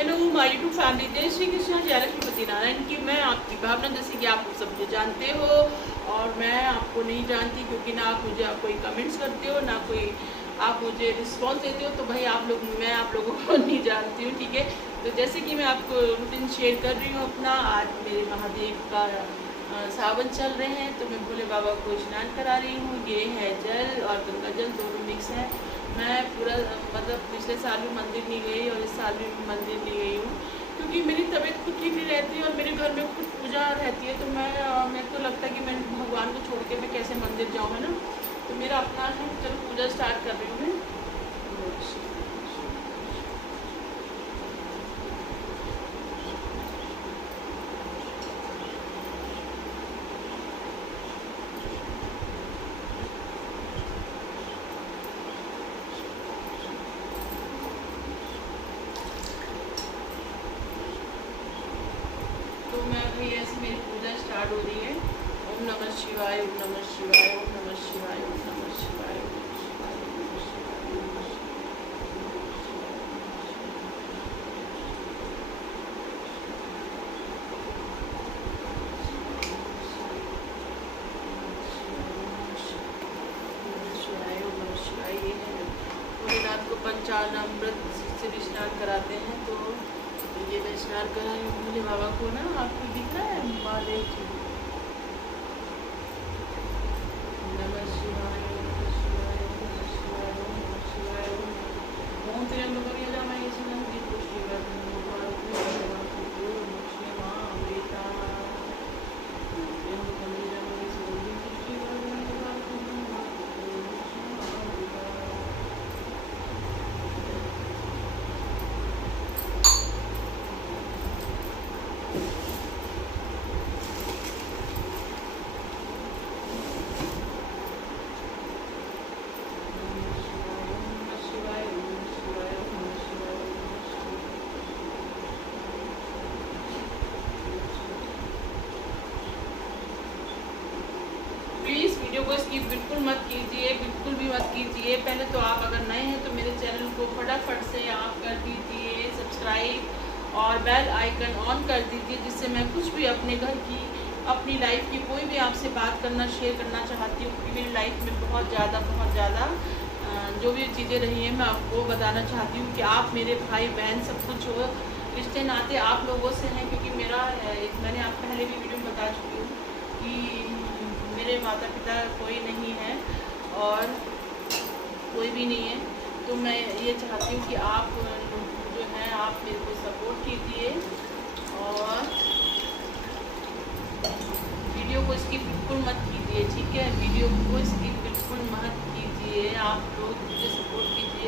Hello my YouTube family, जय श्री कृष्ण, जय लक्ष्मीपति नारायण की। मैं आपकी भावना, जैसे कि आप सब मुझे जानते हो और मैं आपको नहीं जानती, क्योंकि ना आप मुझे कोई कमेंट्स करते हो ना कोई आप मुझे रिस्पॉन्स देते हो। तो भाई मैं आप लोगों को नहीं जानती हूँ, ठीक है। तो जैसे कि मैं आपको रूटीन शेयर कर रही हूँ अपना। आज मेरे महादेव का सावन चल रहे हैं, तो मैं भोले बाबा को स्नान करा रही हूँ। ये है जल और गंगा जल दोनों मिक्स है। मैं पूरा मतलब पिछले साल भी मंदिर नहीं गई और इस साल भी मंदिर नहीं गई हूँ, क्योंकि मेरी तबीयत खुद ठीक नहीं रहती और मेरे घर में खुद पूजा रहती है। तो मेरे को लगता है कि मैं भगवान को छोड़ के मैं कैसे मंदिर जाऊँ, है ना। तो मेरा अपना है, चलो पूजा स्टार्ट कर रही हूँ मैं। तो मैं अभी ऐसे मेरी पूजा स्टार्ट हो रही है। ओम नमः शिवाय, ओम नमः शिवाय, ओम नमः शिवाय, ओम नमः शिवाय, ओम नमः शिवाय, ओम नमः शिवाय, ओम नमः शिवाय, ओम नमः शिवाय। ये है भोलेनाथ को पंचामृत से भी स्नान कराते हैं। तो ये मैं स्नान करा रही हूँ भोले बाबा को ना। आपको दिख रहा है महादेव जी। नमः शिवाय, नमः शिवाय, नमः शिवाय, नमः शिवाय। ओम त्र्यंबकं यजामहे सुगन्धिं पुष्टिवर्धनं प्लीज़ वीडियो को स्किप बिल्कुल मत कीजिए, बिल्कुल भी मत कीजिए। पहले तो आप अगर नए हैं तो मेरे चैनल को फटाफट से आप कर दीजिए सब्सक्राइब और बेल आइकन ऑन कर दीजिए, जिससे मैं कुछ भी अपने घर की, अपनी लाइफ की कोई भी आपसे बात करना शेयर करना चाहती हूँ। क्योंकि मेरी लाइफ में बहुत ज़्यादा जो भी चीज़ें रही हैं मैं आपको बताना चाहती हूँ कि आप मेरे भाई बहन सब कुछ हो, रिश्ते नाते आप लोगों से हैं। क्योंकि मैंने आप पहले भी वीडियो में बता चुकी हूँ कि मेरे माता पिता कोई नहीं है और कोई भी नहीं है। तो मैं ये चाहती हूँ कि आप जो हैं आप मेरे को सपोर्ट कीजिए और वीडियो को स्किप बिल्कुल मत कीजिए, ठीक है। वीडियो को स्किप बिल्कुल मत कीजिए, आप लोग मुझे सपोर्ट कीजिए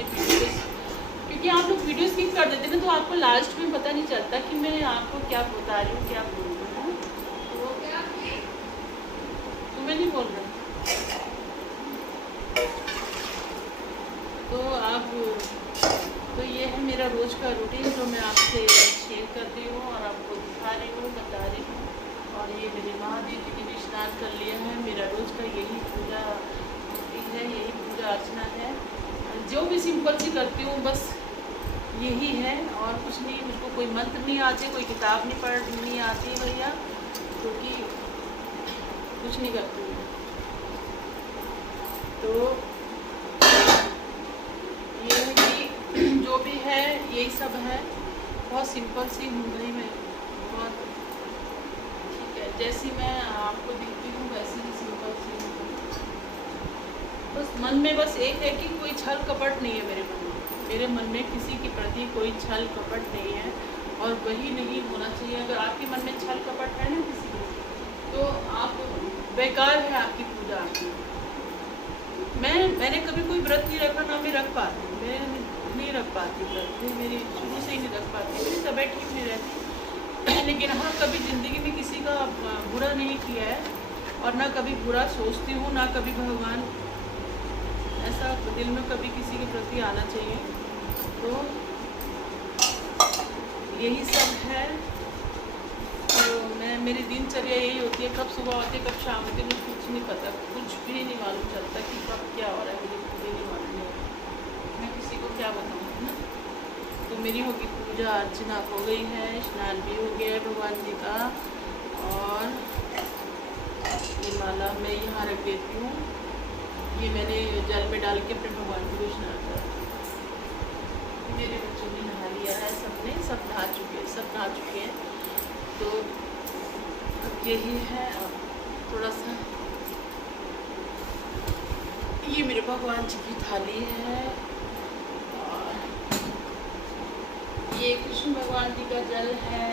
क्योंकि आप लोग वीडियो स्किप कर देते हैं ना, तो आपको लास्ट में पता नहीं चलता कि मैं आपको क्या बता रही हूँ, क्या बोल रही हूँ। तो मैं नहीं बोल रहा। तो आप तो ये है मेरा रोज़ का रूटीन जो मैं आपसे शेयर कर रही हूँ और आपको दिखा रही हूँ, बता रही हूँ। और ये मेरे महादेव जी ने भी स्नान कर लिया है। मेरा रोज़ का यही पूजा रूटीन है, यही पूजा अर्चना है। जो भी सिंपल सी करती हूँ बस यही है और कुछ नहीं। मुझको कोई मंत्र नहीं आते, कोई किताब नहीं पढ़नी आती भैया, क्योंकि कुछ नहीं करती हूँ। तो ये है कि जो भी है यही सब है। बहुत सिंपल सी हूँ भाई मैं, बहुत ठीक है। जैसी मैं आपको दिखती हूँ वैसी ही सिंपल सी हूँ। बस मन में बस एक है कि कोई छल कपट नहीं है मेरे मन में। मेरे मन में किसी के प्रति कोई छल कपट नहीं है और वही नहीं होना चाहिए। अगर आपके मन में छल कपट है ना किसी को, तो आप बेकार है आपकी पूजा। मैंने कभी कोई व्रत नहीं रखा, ना मैं रख पाती। मैं नहीं रख पाती व्रत, मेरी शुरू से ही नहीं रख पाती। मेरी तबीयत ठीक नहीं रहती। लेकिन हाँ, कभी ज़िंदगी में किसी का बुरा नहीं किया है और ना कभी बुरा सोचती हूँ, ना कभी भगवान ऐसा दिल में कभी किसी के प्रति आना चाहिए। तो यही सब है। तो मेरी दिनचर्या यही होती है, कब सुबह होती है कब शाम होती है मुझे कुछ नहीं पता, कुछ भी नहीं मालूम चलता कि कब क्या हो रहा है, मुझे खुद ही नहीं मालूम है। मैं किसी को क्या बताऊँ, है ना। तो मेरी होगी पूजा अर्चना हो गई है, स्नान भी हो गया है भगवान जी का। और ये माला मैं यहाँ रख देती हूँ। ये मैंने जल में डाल के अपने भगवान जी को स्नान करा। मेरे बच्चों ने नहा लिया है, सबने सब नहा चुके हैं। तो अब यही है, अब थोड़ा सा ये मेरे भगवान जी की थाली है और ये कृष्ण भगवान जी का जल है,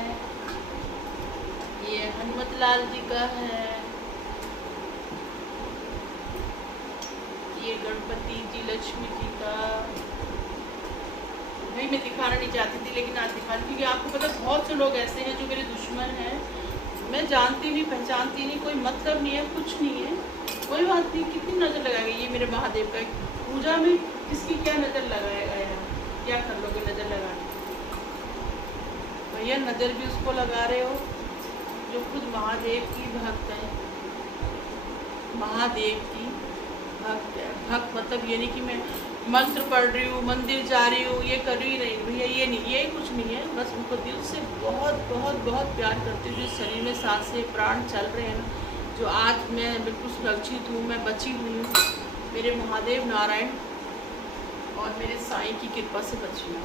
ये हनुमत लाल जी का है, ये गणपति जी लक्ष्मी जी का। भाई मैं दिखाना नहीं चाहती थी लेकिन आज दिखा, क्योंकि आपको पता बहुत से लोग ऐसे हैं जो मेरे दुश्मन हैं। मैं जानती नहीं पहचानती नहीं, कोई मतलब नहीं है, कुछ नहीं है, कोई बात नहीं। कितनी नज़र लगाएगी ये मेरे महादेव का पूजा में, किसकी क्या नज़र लगाएगा यार, क्या कर लोगे नज़र लगाने। भैया नज़र भी उसको लगा रहे हो जो खुद महादेव की भक्त है, महादेव की भक्त है। भक्त मतलब ये नहीं कि मैं मंत्र पढ़ रही हूँ, मंदिर जा रही हूँ, ये कर रही नहीं भैया, ये नहीं, ये कुछ नहीं है। बस उनको दिल से बहुत बहुत बहुत प्यार करती हूँ। जो शरीर में सांस से प्राण चल रहे हैं ना, जो आज मैं बिल्कुल सुरक्षित हूँ, मैं बची हुई हूँ, मेरे महादेव नारायण और मेरे साईं की कृपा से बची हूँ।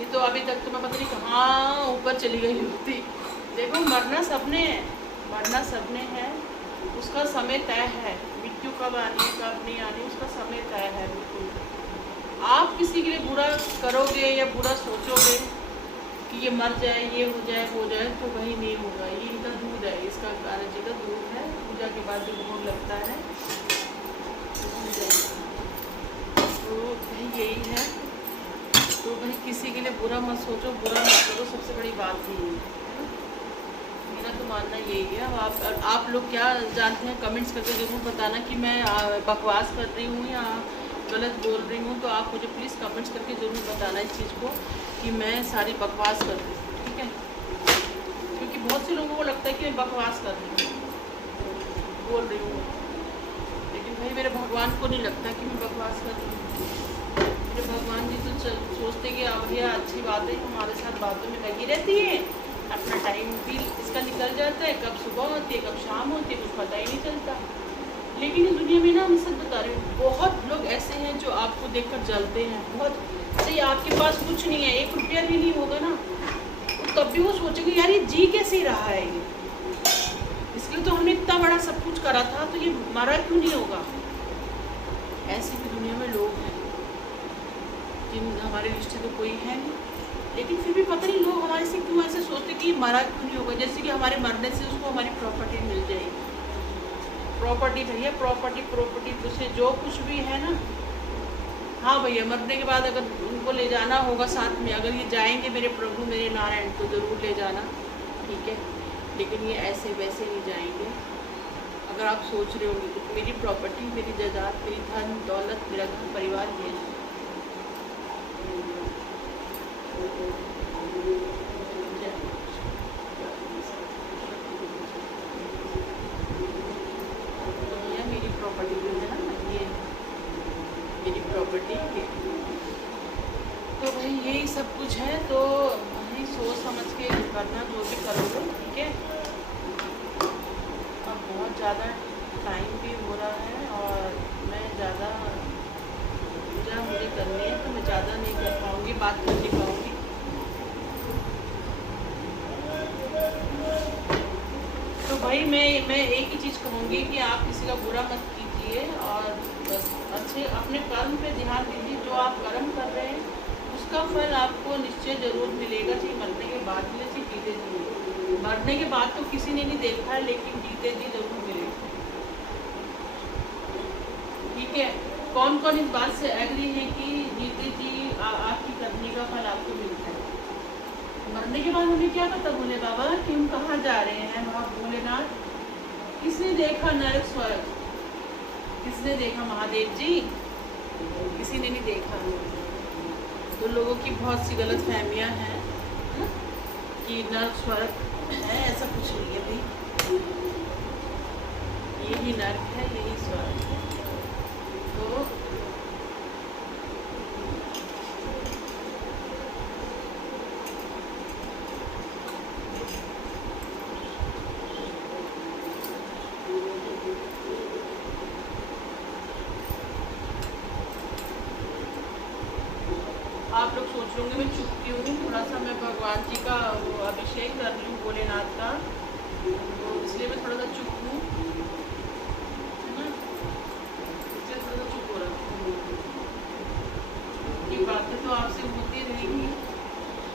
ये तो अभी तक तो मैं पता नहीं कहाँ ऊपर चली गई होती। देखो मरना सबने है, मरना सबने है, उसका समय तय है। मृत्यु कब आनी है कब नहीं आनी, उसका समय तय है बिल्कुल। आप किसी के लिए बुरा करोगे या बुरा सोचोगे कि ये मर जाए, ये हो जाए, वो हो जाए, तो वही नहीं होगा। ये इनका दूध है, इसका कान्हा जी का दूध है। पूजा के बाद जो भोग लगता है तो भाई यही है। तो भाई किसी के लिए बुरा मत सोचो, बुरा मत करो, सबसे बड़ी बात यही है ना। मेरा तो मानना यही है। अब आप लोग क्या जानते हैं कमेंट्स करके ज़रूर बताना कि मैं बकवास कर रही हूँ या गलत बोल रही हूँ। तो आप मुझे प्लीज़ कमेंट्स करके ज़रूर बताना इस चीज़ को कि मैं सारी बकवास कर रही हूँ, ठीक है। क्योंकि बहुत से लोगों को लगता है कि मैं बकवास कर रही हूँ, बोल रही हूँ, लेकिन भाई मेरे भगवान को नहीं लगता कि मैं बकवास कर रही हूँ। मेरे भगवान जी तो सोचते कि भैया अच्छी बात है, हमारे साथ बातों में लगी रहती है, अपना टाइम भी इसका निकल जाता है, कब सुबह होती है कब शाम होती है कुछ पता ही नहीं चलता। लेकिन इस दुनिया में ना मैं सच बता रही हूँ, बहुत लोग ऐसे हैं जो आपको देखकर जलते हैं। बहुत सही, आपके पास कुछ नहीं है, 1 रुपया भी नहीं होगा ना, तो तब भी वो सोचेंगे यार ये जी कैसे रहा है, ये इसके लिए तो हमने इतना बड़ा सब कुछ करा था, तो ये मरा क्यों नहीं होगा। ऐसी भी दुनिया में लोग हैं जिन हमारे रिश्ते तो कोई है नहीं, लेकिन फिर भी पता नहीं लोग हमारे से क्यों ऐसे सोचते कि मरा क्यों नहीं होगा। जैसे कि हमारे मरने से उसको हमारी प्रॉपर्टी मिल जाएगी। प्रॉपर्टी भैया प्रॉपर्टी उसे जो कुछ भी है ना, हाँ भैया मरने के बाद अगर उनको ले जाना होगा साथ में, अगर ये जाएंगे मेरे प्रभु मेरे नारायण तो ज़रूर ले जाना, ठीक है। लेकिन ये ऐसे वैसे नहीं जाएंगे। अगर आप सोच रहे होंगे तो मेरी प्रॉपर्टी, मेरी जायदाद, मेरी धन दौलत, मेरा घर परिवार ये है। मेरी प्रॉपर्टी जो है ना, ये मेरी प्रॉपर्टी है। तो भाई यही सब कुछ है। तो भाई सोच समझ के करना जो भी करोगे, ठीक है। अब बहुत ज़्यादा टाइम भी हो रहा है और मैं ज़्यादा पूजा मुझे करनी है, तो मैं ज़्यादा नहीं कर पाऊँगी, बात कर नहीं पाऊँगी। तो भाई मैं एक ही चीज़ कहूँगी कि आप किसी का बुरा मत कीजिए और बस अच्छे अपने कर्म पे ध्यान दीजिए। जो आप कर्म कर रहे हैं उसका फल आपको निश्चय ज़रूर मिलेगा, चाहे मरने के बाद मिले चाहे जीते जी। मरने के बाद तो किसी ने नहीं देखा है, लेकिन जीते जी जरूर मिलेगा, ठीक है। कौन कौन इस बात से एग्री है कि जीते जी आपकी करने का फल आपको मिलता है। मरने के बाद हमें क्या पता भोले बाबा कि हम कहाँ जा रहे हैं। वहाँ भोलेनाथ, किसने देखा नरक स्वर्ग, किसने देखा महादेव जी, किसी ने नहीं देखा। तो लोगों की बहुत सी गलत फहमियाँ हैं कि नरक स्वर्ग है, ऐसा कुछ नहीं है भाई, यही नरक है यही स्वर्ग है। तो आप लोग सोच रहे होंगे मैं चुपती हूँ, थोड़ा सा मैं भगवान जी का वो अभिषेक कर रही हूँ भोलेनाथ का, तो इसलिए मैं थोड़ा सा चुप हूँ, है ना, इसलिए थोड़ा सा चुप हो रहा हूँ। की बातें तो आपसे होती रहेंगी,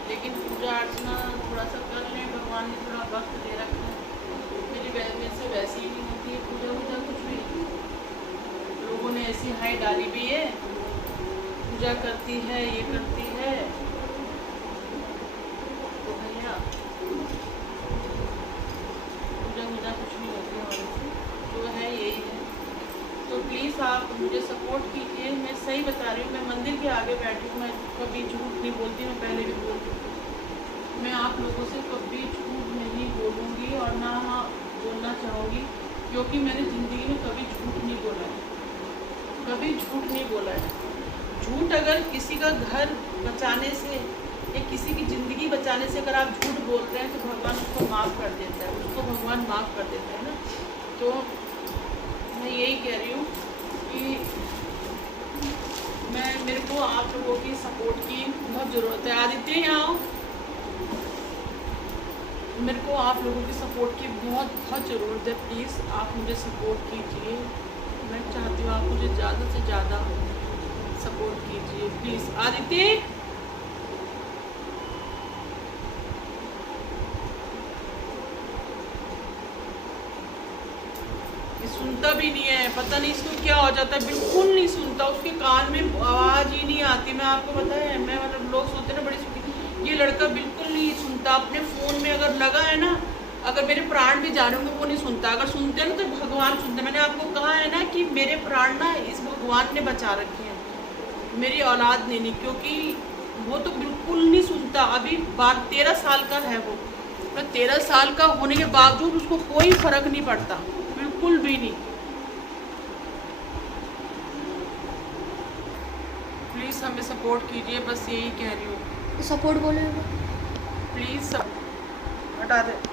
लेकिन पूजा अर्चना थोड़ा सा कर लें, भगवान ने थोड़ा वक्त दे रखा है। मेरी मेरे से वैसे ही नहीं होती है पूजा वूजा कुछ भी, लोगों ने ऐसी हाई डाली भी है, पूजा करती है, ये करती है, तो भैया पूजा वूजा कुछ नहीं होती हमारे से, जो है यही है। तो प्लीज़ आप मुझे सपोर्ट कीजिए। मैं सही बता रही हूँ, मैं मंदिर के आगे बैठी हूँ, मैं कभी झूठ नहीं बोलती, मैं पहले भी बोल चुकी हूँ। मैं आप लोगों से कभी झूठ नहीं बोलूँगी और ना बोलना चाहूँगी, क्योंकि मैंने ज़िंदगी में कभी झूठ नहीं बोला है, कभी झूठ नहीं बोला है। झूठ अगर किसी का घर बचाने से या किसी की ज़िंदगी बचाने से अगर आप झूठ बोल रहे हैं तो भगवान उसको माफ़ कर देता है, उसको भगवान माफ़ कर देता है ना। तो मैं यही कह रही हूँ कि मेरे को आप लोगों की सपोर्ट की बहुत ज़रूरत है। आदित्य यहाँ आओ, मेरे को आप लोगों की सपोर्ट की बहुत ज़रूरत है। प्लीज़ आप मुझे सपोर्ट कीजिए, मैं चाहती हूँ आप मुझे ज़्यादा से ज़्यादा सपोर्ट कीजिए प्लीज़। आदित्य सुनता भी नहीं है, पता नहीं इसको क्या हो जाता है, बिल्कुल नहीं सुनता, उसके कान में आवाज़ ही नहीं आती। मैं आपको पता है, मैं मतलब लोग सोचते ना बड़ी सुनती, ये लड़का बिल्कुल नहीं सुनता। अपने फ़ोन में अगर लगा है ना, अगर मेरे प्राण भी जा रहे होंगे वो नहीं सुनता, अगर सुनते हैं ना तो भगवान सुनते। मैंने आपको कहा है ना कि मेरे प्राण ना इस भगवान ने बचा रखे हैं, मेरी औलाद ने नहीं, क्योंकि वो तो बिल्कुल नहीं सुनता। अभी 13 साल का है वो, 13 साल का होने के बावजूद उसको कोई फ़र्क नहीं पड़ता, बिल्कुल भी नहीं। प्लीज़ हमें सपोर्ट कीजिए, बस यही कह रही हूँ। सपोर्ट बोले प्लीज़ हटा दे।